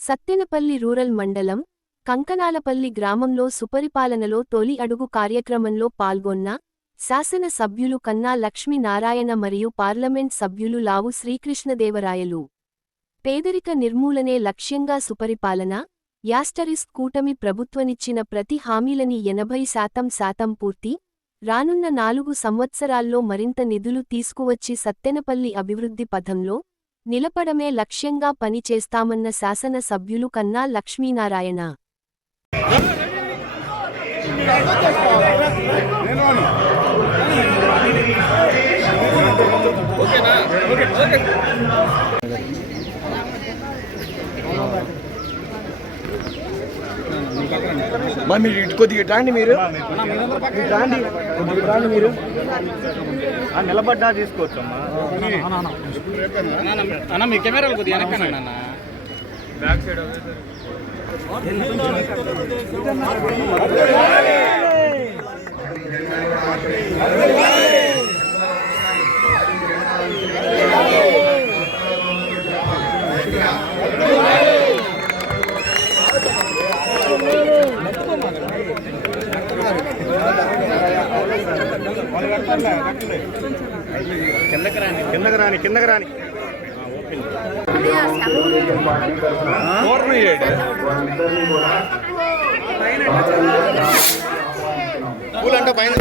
Sattenapalli rural మండలం కంకనాలపల్లి గ్రామంలో సుపరిపాలనలో తొలి అడుగు కార్యక్రమంలో పాల్గొన్న శాసన సభ్యులు కన్నా లక్ష్మీనారాయణ మరియు పార్లమెంట్ సభ్యులు లావు శ్రీకృష్ణదేవరాయలు. పేదరిక నిర్మూలనే లక్ష్యంగా సుపరిపాలన యాస్టరిస్ కూటమి ప్రభుత్వనిచ్చిన ప్రతి హామీలని ఎనభై శాతం శాతం పూర్తి రానున్న నాలుగు సంవత్సరాల్లో మరింత నిధులు తీసుకువచ్చి సత్తెనపల్లి అభివృద్ధి పథంలో నిలపడమే లక్ష్యంగా పనిచేస్తామన్న శాసన సభ్యులు కన్నా లక్ష్మీనారాయణ. మా మీరు ఇటు కొద్దిగా ఇటు రాండి మీరు. రాండి కొద్దిగా రాండి మీరు. ఆ, నిలబడ్డా తీసుకోవచ్చమ్మా. అన్న మీ కెమెరాలు కొద్దిగా వెనకనండి అన్న. బ్యాక్ సైడ్ కిందకి రాని కిందకి రాని. కిందకి రాని పూలంటే పైన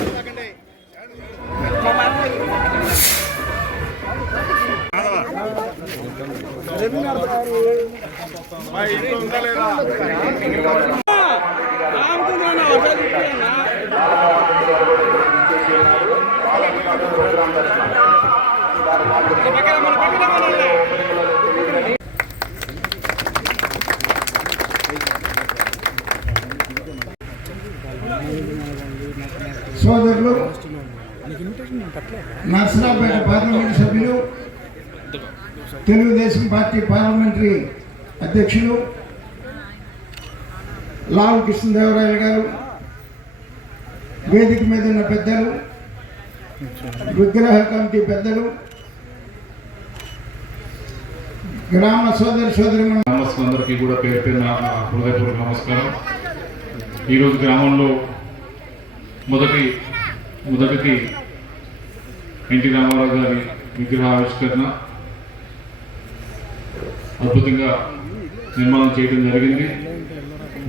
సోదరులు నర్సరాపేట పార్లమెంట్ సభ్యులు తెలుగుదేశం పార్టీ పార్లమెంటరీ అధ్యక్షులు లాల్ కృష్ణదేవరాయలు గారు వేదిక మీద ఉన్న పెద్దలు విగ్రహ కమిటీ పెద్దలు గ్రామ సోదరి సోదరి గ్రామస్తులందరికీ కూడా పేరు పేరు హృదయపూర్వక నమస్కారం. ఈరోజు గ్రామంలో మొదటి మొదటిది ఎన్టీ రామారావు గారి విగ్రహ ఆవిష్కరణ. అద్భుతంగా నిర్మాణం చేయడం జరిగింది.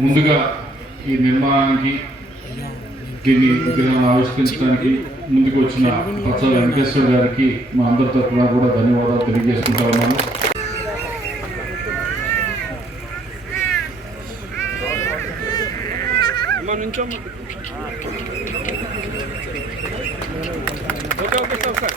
ముందుగా ఈ నిర్మాణానికి దీన్ని విగ్రహం ఆవిష్కరించడానికి ముందుకు వచ్చిన పచ్చ వెంకటేశ్వర గారికి మా అందరి తరఫున కూడా ధన్యవాదాలు తెలియజేసుకుంటా ఉన్నాను. Okay okay sir